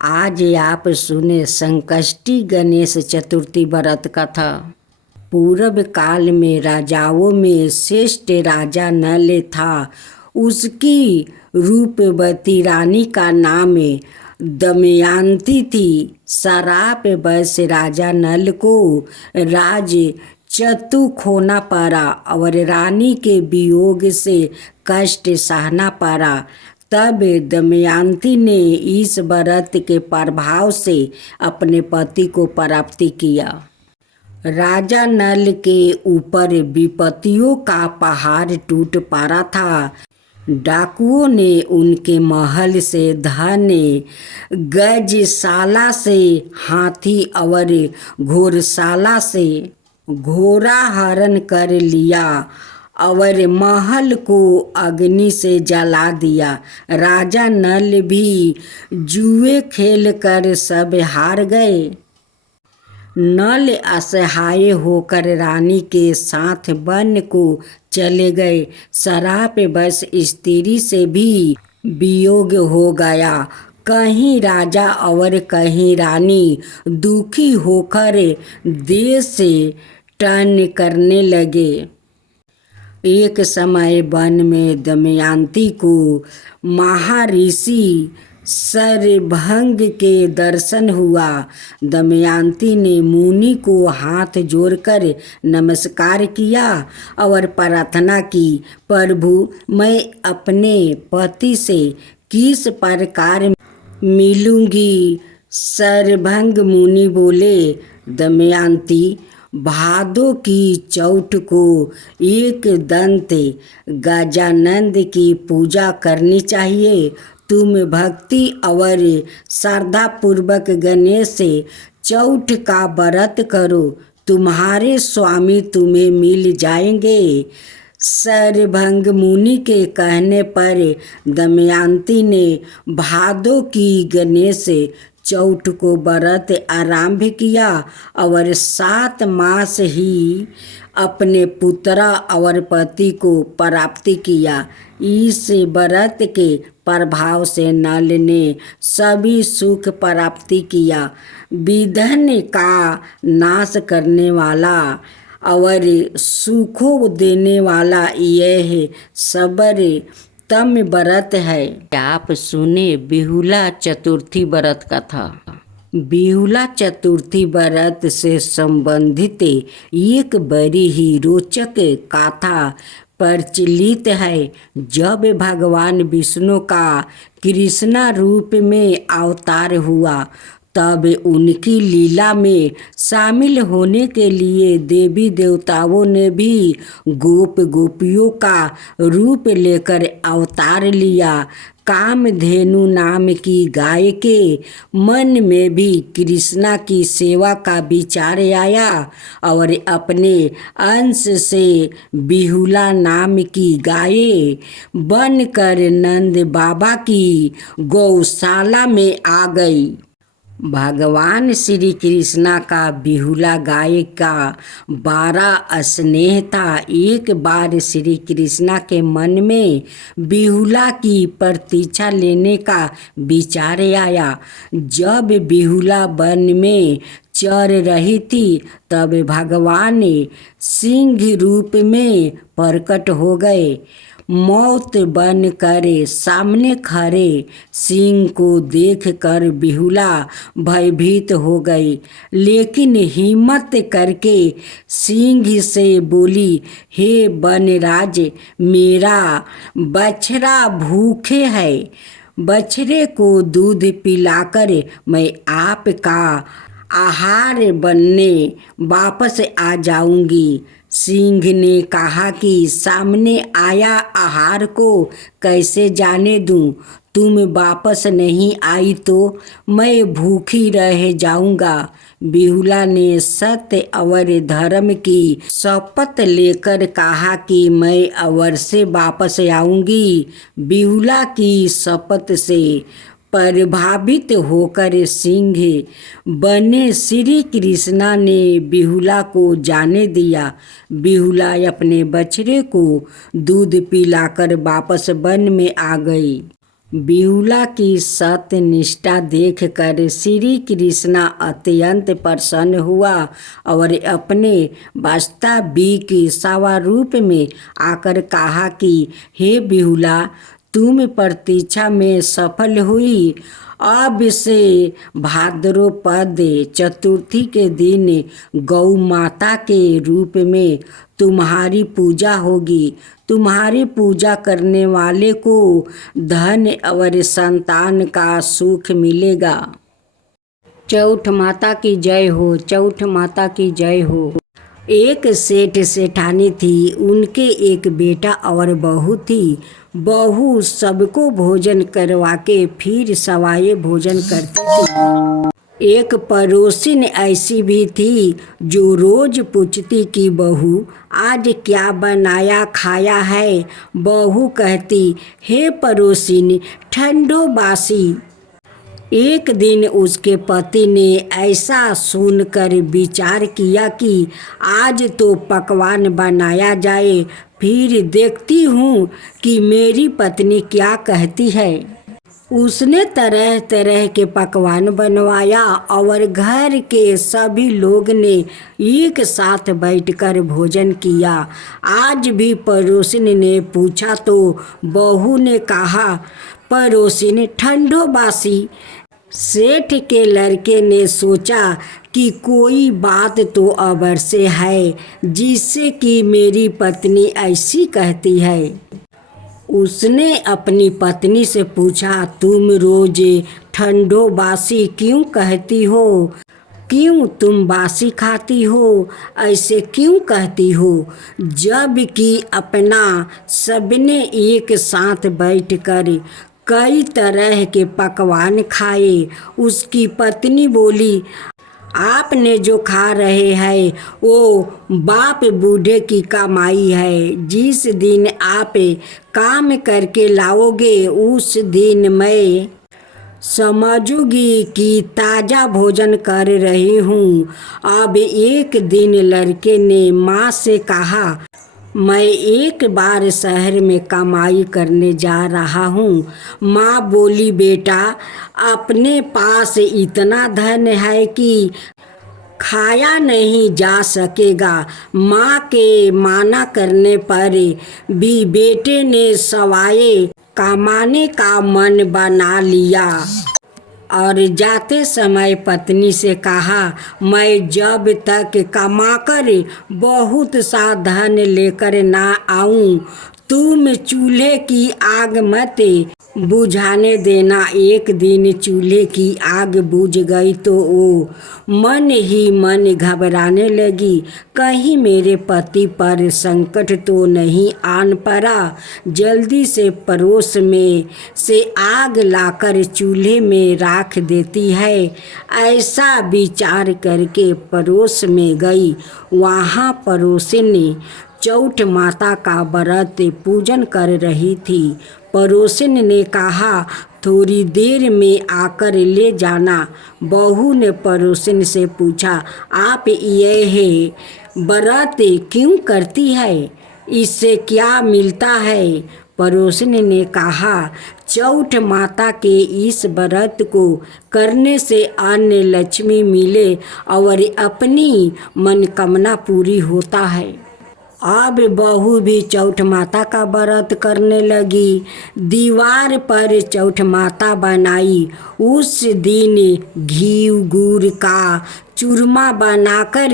आज आप सुने संकष्टी गणेश चतुर्थी व्रत कथा। पूर्व काल में राजाओं में श्रेष्ठ राजा नल था। उसकी रूपवती रानी का नाम दमयंती थी। शराप वश राजा नल को राज चतु खोना पड़ा और रानी के वियोग से कष्ट सहना पड़ा। तब दमयंती ने इस व्रत के प्रभाव से अपने पति को प्राप्त किया। राजा नल के ऊपर विपत्तियों का पहाड़ टूट पड़ा था। डाकुओं ने उनके महल से धन, गजशाला से हाथी और घोड़शाला से घोड़ा हरण कर लिया और महल को अग्नि से जला दिया। राजा नल भी जुए खेल कर सब हार गए। नल असहाय होकर रानी के साथ वन को चले गए। शराप बस स्त्री से भी वियोग हो गया। कहीं राजा और कहीं रानी दुखी होकर देश से टन करने लगे। एक समय वन में दमयंती को महर्षि शरभंग के दर्शन हुआ। दमयंती ने मुनि को हाथ जोड़कर नमस्कार किया और प्रार्थना की, प्रभु मैं अपने पति से किस प्रकार मिलूंगी। शरभंग मुनि बोले, दमयंती भादों की चौथ को एक दंत गजानन की पूजा करनी चाहिए। तुम भक्ति और श्रद्धा पूर्वक गणेश चौथ का व्रत करो, तुम्हारे स्वामी तुम्हें मिल जाएंगे। शरभंग मुनि के कहने पर दमयंती ने भादों की गणेश चौथ को व्रत आरंभ किया और 7 मास ही अपने पुत्र और पति को प्राप्त किया। इस व्रत के प्रभाव से नल ने सभी सुख प्राप्त किया। विघ्न का नाश करने वाला और सुखों देने वाला यह सर्वोत्तम व्रत है। आप सुने बिहुला चतुर्थी व्रत कथा। बिहुला चतुर्थी व्रत से संबंधित एक बड़ी ही रोचक कथा प्रचलित है। जब भगवान विष्णु का कृष्ण रूप में अवतार हुआ, तब उनकी लीला में शामिल होने के लिए देवी देवताओं ने भी गोपियों का रूप लेकर अवतार लिया। कामधेनु नाम की गाय के मन में भी कृष्णा की सेवा का विचार आया और अपने अंश से बिहुला नाम की गाय बनकर नंद बाबा की गौशाला में आ गई। भगवान श्री कृष्णा का बिहुला गाय का बड़ा स्नेह था। एक बार श्री कृष्णा के मन में बिहुला की प्रतीक्षा लेने का विचार आया। जब बिहुला वन में चर रही थी, तब भगवान सिंह रूप में प्रकट हो गए। मौत बन कर सामने खड़े सिंह को देखकर बिहुला भयभीत हो गई, लेकिन हिम्मत करके सिंह से बोली, हे वनराज, मेरा बछड़ा भूखे है। बछड़े को दूध पिलाकर मैं आपका आहार बनने वापस आ जाऊंगी। सिंह ने कहा कि सामने आया आहार को कैसे जाने दूं? तुम वापस नहीं आई तो मैं भूखी रह जाऊंगा। बिहुला ने सत्य और धर्म की शपथ लेकर कहा कि मैं अवश्य वापस आऊंगी। बिहुला की शपथ से प्रभावित होकर सिंह बने श्री कृष्णा ने बिहुला को जाने दिया। बिहुला अपने बछड़े को दूध पिलाकर वापस वन में आ गई। बिहुला की सत्य निष्ठा देखकर श्री कृष्णा अत्यंत प्रसन्न हुआ और अपने वास्तविक स्वरूप में आकर कहा कि हे बिहुला, तुम प्रतीक्षा में सफल हुई। अब से भाद्रपद चतुर्थी के दिन गौ माता के रूप में तुम्हारी पूजा होगी। तुम्हारी पूजा करने वाले को धन और संतान का सुख मिलेगा। चौठ माता की जय हो, चौठ माता की जय हो। एक सेठ सेठानी थी, उनके एक बेटा और बहू थी। बहू सबको भोजन करवा के फिर सवाए भोजन करती थी। एक पड़ोसिन ऐसी भी थी जो रोज पूछती कि बहू आज क्या बनाया खाया है। बहू कहती, हे पड़ोसिन, ठंडो बासी। एक दिन उसके पति ने ऐसा सुनकर विचार किया कि आज तो पकवान बनाया जाए, फिर देखती हूँ कि मेरी पत्नी क्या कहती है। उसने तरह तरह के पकवान बनवाया और घर के सभी लोग ने एक साथ बैठकर भोजन किया। आज भी पड़ोसिन ने पूछा तो बहू ने कहा, पड़ोसिन ठंडो बासी। सेठ के लड़के ने सोचा कि कोई बात तो अवश्य है जिससे कि मेरी पत्नी ऐसी कहती है। उसने अपनी पत्नी से पूछा, तुम रोज ठंडो बासी क्यों कहती हो? क्यों तुम बासी खाती हो? ऐसे क्यों कहती हो? जब कि अपना सबने एक साथ बैठकर कई तरह के पकवान खाए। उसकी पत्नी बोली, आपने जो खा रहे हैं वो बाप बूढ़े की कमाई है। जिस दिन आप काम करके लाओगे उस दिन मैं समझूंगी कि ताज़ा भोजन कर रही हूँ। अब एक दिन लड़के ने माँ से कहा, मैं एक बार शहर में कमाई करने जा रहा हूँ। माँ बोली, बेटा अपने पास इतना धन है कि खाया नहीं जा सकेगा। माँ के माना करने पर भी बेटे ने सवाए कमाने का मन बना लिया और जाते समय पत्नी से कहा, मैं जब तक कमाकर बहुत सा धन लेकर ना आऊं तुम चूल्हे की आग मत बुझाने देना। एक दिन चूल्हे की आग बुझ गई तो वो मन ही मन घबराने लगी, कहीं मेरे पति पर संकट तो नहीं आन पड़ा। जल्दी से पड़ोस में से आग लाकर चूल्हे में राख देती है। ऐसा विचार करके पड़ोस में गई। वहाँ पड़ोसिन ने चौठ माता का व्रत पूजन कर रही थी। पड़ोसिन ने कहा, थोड़ी देर में आकर ले जाना। बहू ने पड़ोसिन से पूछा, आप यह व्रत क्यों करती है? इससे क्या मिलता है? पड़ोसिन ने कहा, चौठ माता के इस व्रत को करने से अन्न लक्ष्मी मिले और अपनी मनोकामना पूरी होता है। अब बहू भी चौठ माता का व्रत करने लगी। दीवार पर चौठ माता बनाई। उस दिन घी गुड़ का चूरमा बनाकर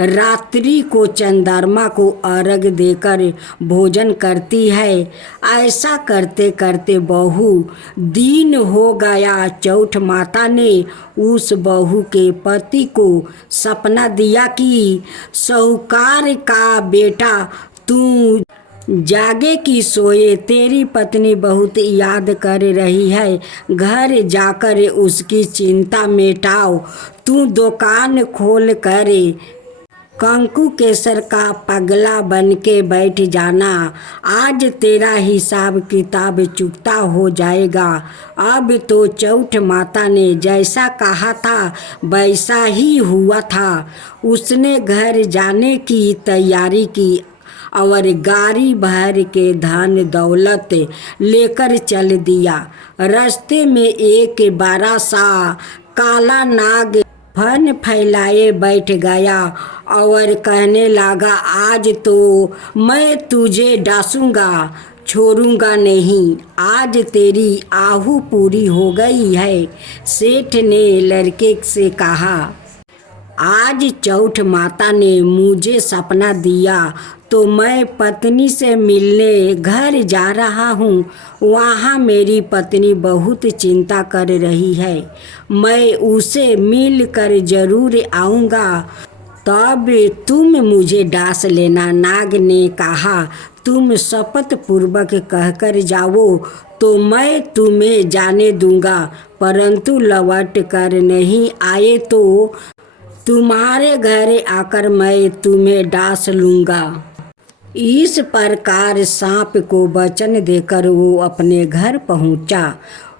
रात्रि को चंद्रमा को अर्घ देकर भोजन करती है। ऐसा करते करते बहू दिन हो गया। चौठ माता ने उस बहू के पति को सपना दिया कि साहूकार का बेटा तू जागे कि सोए, तेरी पत्नी बहुत याद कर रही है। घर जाकर उसकी चिंता मिटाओ। तू दुकान खोल कर कंकु केसर का पगला बन के बैठ जाना। आज तेरा हिसाब किताब चुकता हो जाएगा। अब तो चौठ माता ने जैसा कहा था वैसा ही हुआ था। उसने घर जाने की तैयारी की। और गाड़ी भर के धन दौलत लेकर चल दिया। रास्ते में एक बड़ा सा काला नाग फन फैलाए बैठ गया और कहने लगा, आज तो मैं तुझे डांसूंगा, छोड़ूंगा नहीं। आज तेरी आहू पूरी हो गई है। सेठ ने लड़के से कहा, आज चौठ माता ने मुझे सपना दिया तो मैं पत्नी से मिलने घर जा रहा हूँ। वहाँ मेरी पत्नी बहुत चिंता कर रही है। मैं उसे मिल कर जरूर आऊँगा, तब तुम मुझे डांस लेना। नाग ने कहा, तुम शपथ पूर्वक कहकर जाओ तो मैं तुम्हें जाने दूंगा, परंतु लौट कर नहीं आए तो तुम्हारे घर आकर मैं तुम्हें डांस लूँगा। इस प्रकार सांप को वचन देकर वो अपने घर पहुँचा।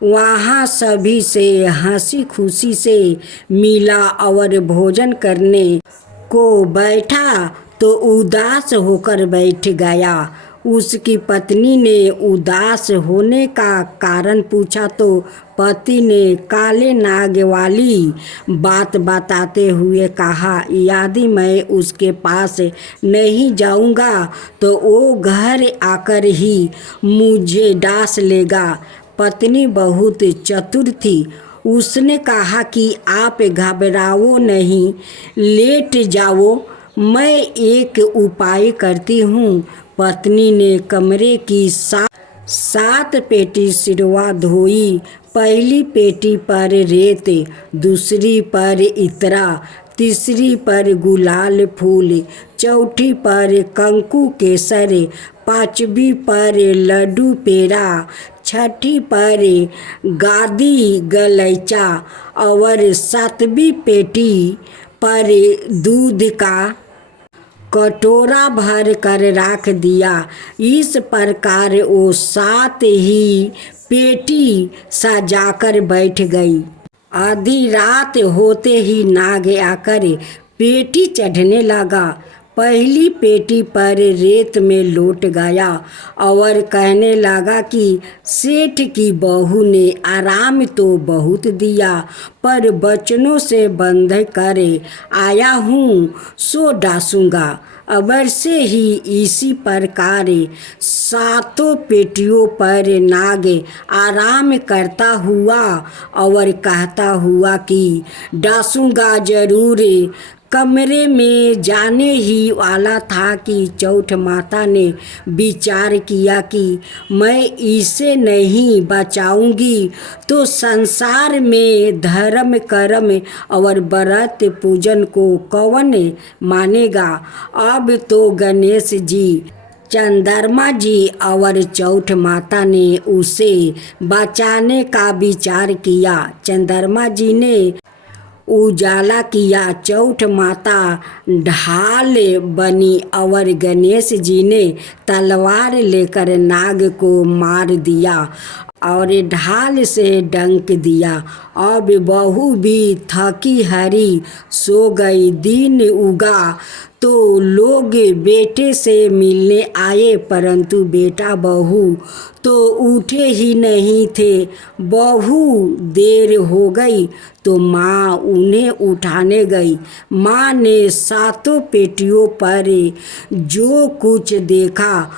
वहाँ सभी से हंसी खुशी से मिला और भोजन करने को बैठा तो उदास होकर बैठ गया। उसकी पत्नी ने उदास होने का कारण पूछा तो पति ने काले नाग वाली बात बताते हुए कहा, यदि मैं उसके पास नहीं जाऊंगा तो वो घर आकर ही मुझे डांस लेगा। पत्नी बहुत चतुर थी। उसने कहा कि आप घबराओ नहीं, लेट जाओ, मैं एक उपाय करती हूँ। पत्नी ने कमरे की सात पेटी सिरवा धोई। पहली पेटी पर रेत, दूसरी पर इतरा, तीसरी पर गुलाल फूल, चौथी पर कंकु केसर, पांचवी पर लड्डू पेड़ा, छठी पर गादी गलैचा और सातवीं पेटी पर दूध का कटोरा भर कर रख दिया। इस प्रकार वो सात ही पेटी सजाकर बैठ गई। आधी रात होते ही नाग आकर पेटी चढ़ने लगा। पहली पेटी पर रेत में लौट गया और कहने लगा कि सेठ की बहू ने आराम तो बहुत दिया, पर बचनों से बंध कर आया हूँ सो डांसूंगा। अबर से ही इसी प्रकार सातों पेटियों पर नाग आराम करता हुआ और कहता हुआ कि डांसूंगा जरूर। कमरे में जाने ही वाला था कि चौठ माता ने विचार किया कि मैं इसे नहीं बचाऊंगी तो संसार में धर्म कर्म और व्रत पूजन को कौन मानेगा। अब तो गणेश जी, चंद्रमा जी और चौठ माता ने उसे बचाने का विचार किया। चंद्रमा जी ने उजाला किया, चौठ माता ढाल बनी और गणेश जी ने तलवार लेकर नाग को मार दिया और ढाल से डंक दिया। अब बहू भी थकी हारी सो गई। दिन उगा तो लोग बेटे से मिलने आए, परंतु बेटा बहू तो उठे ही नहीं थे। बहू देर हो गई तो माँ उन्हें उठाने गई। माँ ने सातों पेटियों पर जो कुछ देखा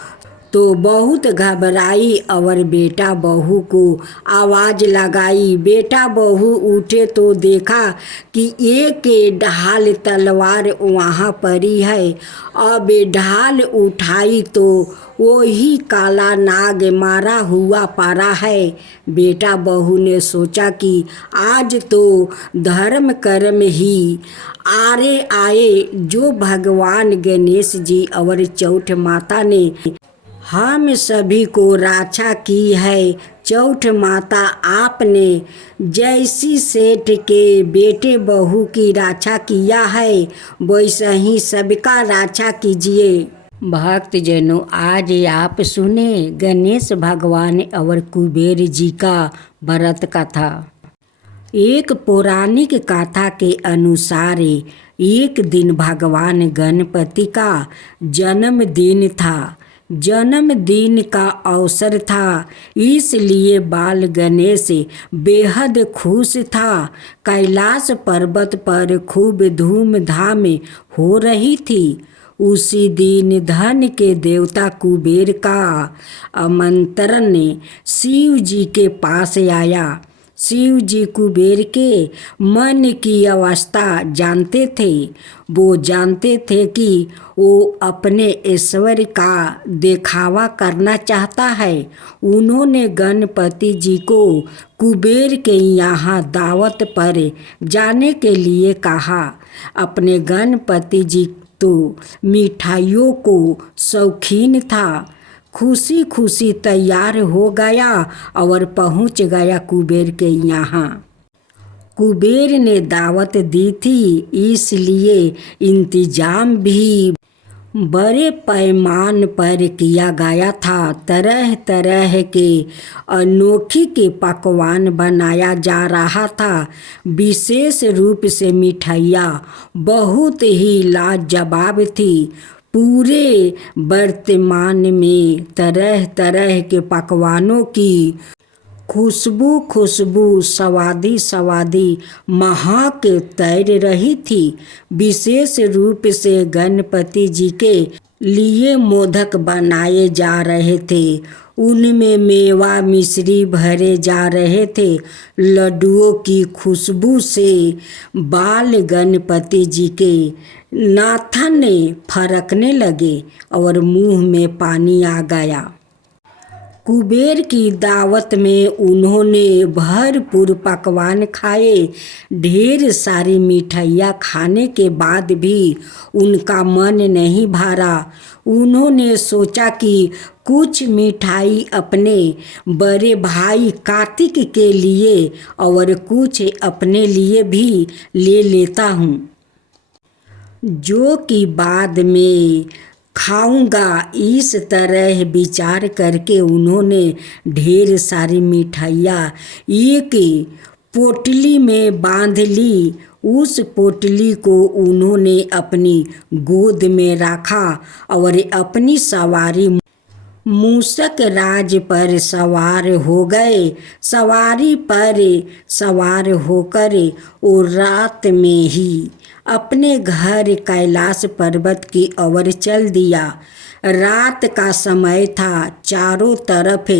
तो बहुत घबराई और बेटा बहू को आवाज़ लगाई। बेटा बहू उठे तो देखा कि एक ढाल तलवार वहाँ पड़ी है। अब ढाल उठाई तो वही काला नाग मारा हुआ पड़ा है। बेटा बहू ने सोचा कि आज तो धर्म कर्म ही आरे आए, जो भगवान गणेश जी और चौठ माता ने हम सभी को रक्षा की है। चौठ माता, आपने जैसी सेठ के बेटे बहू की रक्षा किया है वैसा ही सबका रक्षा कीजिए। भक्तजनों, आज आप सुने गणेश भगवान और कुबेर जी का व्रत कथा। एक पौराणिक कथा के अनुसार एक दिन भगवान गणपति का जन्मदिन था। जन्मदिन का अवसर था, इसलिए बाल गणेश बेहद खुश था। कैलाश पर्वत पर खूब धूमधाम हो रही थी। उसी दिन धन के देवता कुबेर का आमंत्रण शिव जी के पास आया। शिव जी कुबेर के मन की अवस्था जानते थे। वो जानते थे कि वो अपने ऐश्वर्य का दिखावा करना चाहता है। उन्होंने गणपति जी को कुबेर के यहाँ दावत पर जाने के लिए कहा। अपने गणपति जी तो मिठाइयों को शौकीन था। खुशी खुशी तैयार हो गया और पहुंच गया कुबेर के यहाँ। कुबेर ने दावत दी थी, इसलिए इंतजाम भी बड़े पैमाने पर किया गया था। तरह तरह के अनोखे के पकवान बनाया जा रहा था। विशेष रूप से मिठाइयाँ बहुत ही लाजवाब थी। पूरे वर्तमान में तरह तरह के पकवानों की खुशबू स्वादी महक तैर रही थी। विशेष रूप से गणपति जी के लिए मोदक बनाए जा रहे थे। उनमें मेवा मिश्री भरे जा रहे थे। लड्डुओं की खुशबू से बाल गणपति जी के नाथन फरकने लगे और मुंह में पानी आ गया। कुबेर की दावत में उन्होंने भरपूर पकवान खाए। ढेर सारी मिठाइयाँ खाने के बाद भी उनका मन नहीं भरा। उन्होंने सोचा कि कुछ मिठाई अपने बड़े भाई कार्तिक के लिए और कुछ अपने लिए भी ले लेता हूँ, जो कि बाद में खाऊंगा। इस तरह विचार करके उन्होंने ढेर सारी मिठाइयाँ एक पोटली में बांध ली। उस पोटली को उन्होंने अपनी गोद में रखा और अपनी सवारी मूषक राज पर सवार हो गए। सवारी पर सवार होकर वो रात में ही अपने घर कैलाश पर्वत की ओर चल दिया। रात का समय था। चारों तरफ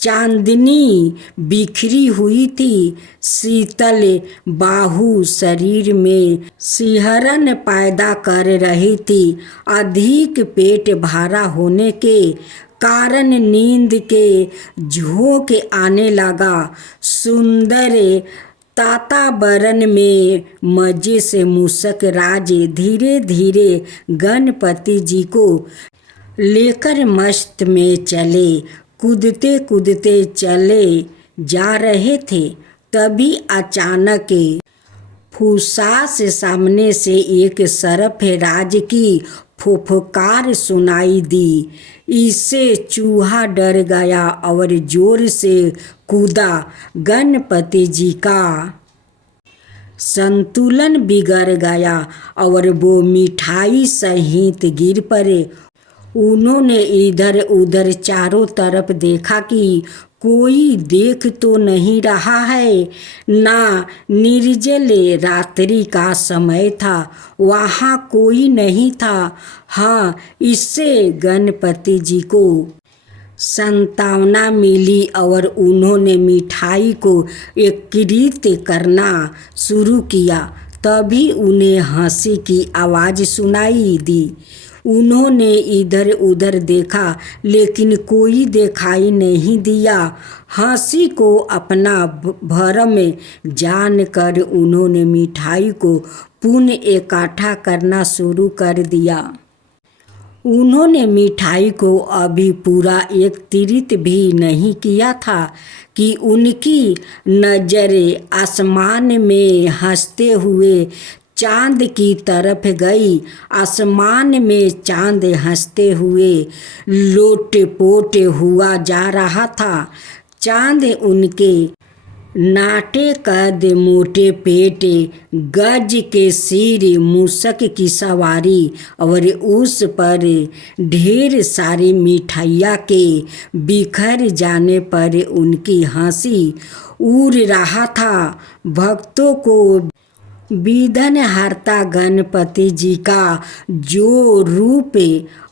चांदनी बिखरी हुई थी। शीतल बाहु शरीर में सिहरन पैदा कर रही थी। अधिक पेट भरा होने के कारण नींद के झोंके आने लगा। सुंदर वातावरण में मजे से मूषक राज धीरे धीरे गणपति जी को लेकर मस्त में चले। कूदते कूदते चले जा रहे थे। तभी अचानक फुसफुस सामने से एक सरफराज की फुफकार सुनाई दी। इससे चूहा डर गया और जोर से कूदा। गणपति जी का संतुलन बिगड़ गया और वो मिठाई सहित गिर पड़े। उन्होंने इधर उधर चारों तरफ देखा कि कोई देख तो नहीं रहा है। ना निर्जल रात्रि का समय था, वहाँ कोई नहीं था। हाँ, इससे गणपति जी को सांत्वना मिली और उन्होंने मिठाई को एकत्रित करना शुरू किया। तभी उन्हें हंसी की आवाज़ सुनाई दी। उन्होंने इधर उधर देखा, लेकिन कोई दिखाई नहीं दिया। हंसी को अपना भरम जानकर उन्होंने मिठाई को पुनः इकट्ठा करना शुरू कर दिया। उन्होंने मिठाई को अभी पूरा एकत्रित भी नहीं किया था कि उनकी नज़र आसमान में हंसते हुए चांद की तरफ गई। आसमान में चांद हंसते हुए लोटपोट हुआ जा रहा था। चांद उनके नाटे कद मोटे पेट, गज के सिर, मूसक की सवारी, और उस पर ढेर सारी मिठाइयाँ के बिखर जाने पर उनकी हंसी उड़ रहा था। भक्तों को विघ्न हर्ता गणपति जी का जो रूप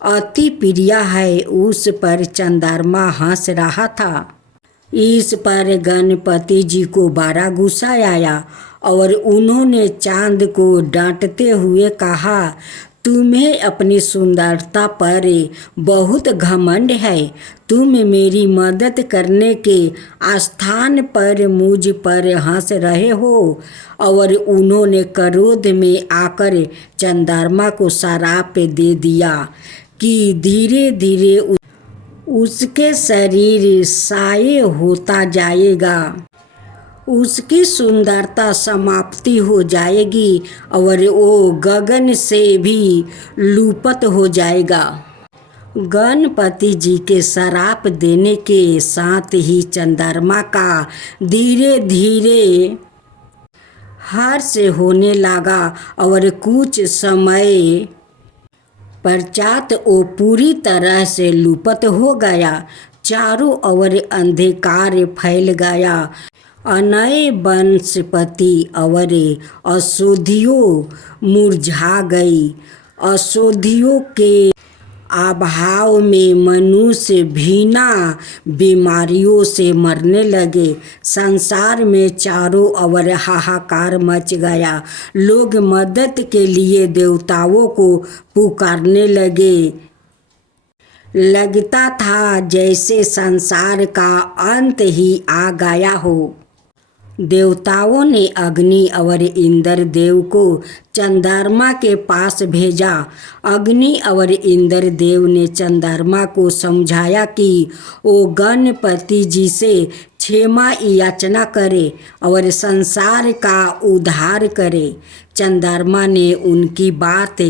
अति प्रिय है, उस पर चंद्रमा हंस रहा था। इस पर गणपति जी को बड़ा गुस्सा आया और उन्होंने चांद को डांटते हुए कहा, तुम्हें अपनी सुंदरता पर बहुत घमंड है। तुम मेरी मदद करने के स्थान पर मुझ पर हंस रहे हो। और उन्होंने क्रोध में आकर चंद्रमा को श्राप दे दिया कि धीरे धीरे उसके शरीर साये होता जाएगा, उसकी सुंदरता समाप्ति हो जाएगी और वो गगन से भी लुप्त हो जाएगा। गणपति जी के श्राप देने के साथ ही चंद्रमा का धीरे धीरे हर्ष होने लगा और कुछ समय पश्चात वो पूरी तरह से लुप्त हो गया। चारों ओर अंधकार फैल गया। अनय वनस्पति और औषधियों मुरझा गई। औषधियों के अभाव में मनुष्य भीना बीमारियों से मरने लगे। संसार में चारों ओर हाहाकार मच गया। लोग मदद के लिए देवताओं को पुकारने लगे। लगता था जैसे संसार का अंत ही आ गया हो। देवताओं ने अग्नि और इंद्र देव को चंद्रमा के पास भेजा। अग्नि और इंद्र देव ने चंद्रमा को समझाया कि वो गणपति जी से क्षमा याचना करे और संसार का उद्धार करे। चंद्रमा ने उनकी बात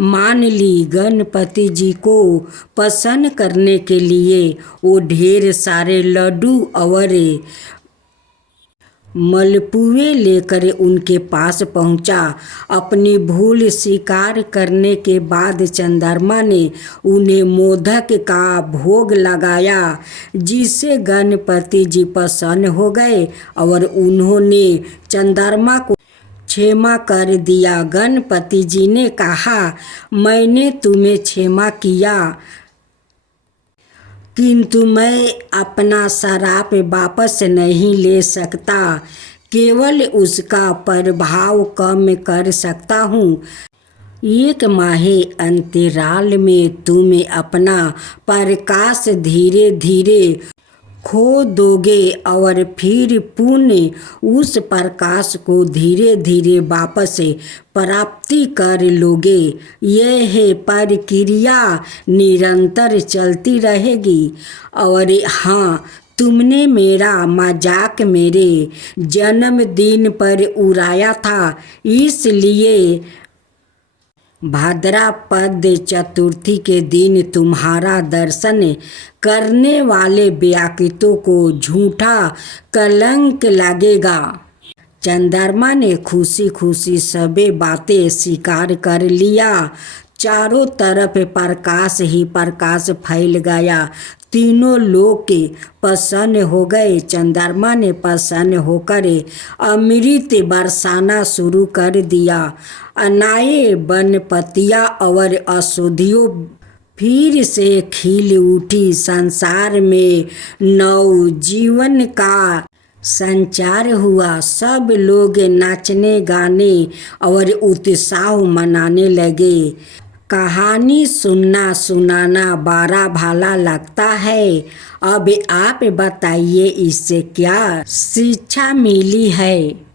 मान ली। गणपति जी को प्रसन्न करने के लिए वो ढेर सारे लड्डू और मलपुए लेकर उनके पास पहुंचा। अपनी भूल स्वीकार करने के बाद चंद्रमा ने उन्हें मोदक का भोग लगाया, जिससे गणपति जी प्रसन्न हो गए और उन्होंने चंद्रमा को क्षमा कर दिया। गणपति जी ने कहा, मैंने तुम्हें क्षमा किया, किंतु मैं अपना श्राप वापस नहीं ले सकता, केवल उसका प्रभाव कम कर सकता हूँ। 1 माह अंतराल में तुम अपना प्रकाश धीरे धीरे खो दोगे और फिर पुनः उस प्रकाश को धीरे धीरे वापस प्राप्ति कर लोगे। यह प्रक्रिया निरंतर चलती रहेगी। और हाँ, तुमने मेरा मजाक मेरे जन्मदिन पर उड़ाया था, इसलिए भाद्रपद चतुर्थी के दिन तुम्हारा दर्शन करने वाले व्यक्तियों को झूठा कलंक लगेगा। चंद्रमा ने खुशी खुशी सभी बातें स्वीकार कर लिया। चारों तरफ प्रकाश ही प्रकाश फैल गया। तीनों लोग प्रसन्न हो गए। चंद्रमा ने प्रसन्न होकर अमृत बरसाना शुरू कर दिया। अनाए वनस्पतियाँ और औषधियों फिर से खिल उठी। संसार में नव जीवन का संचार हुआ। सब लोग नाचने गाने और उत्साह मनाने लगे। कहानी सुनाना बड़ा भला लगता है। अब आप बताइए, इससे क्या शिक्षा मिली है?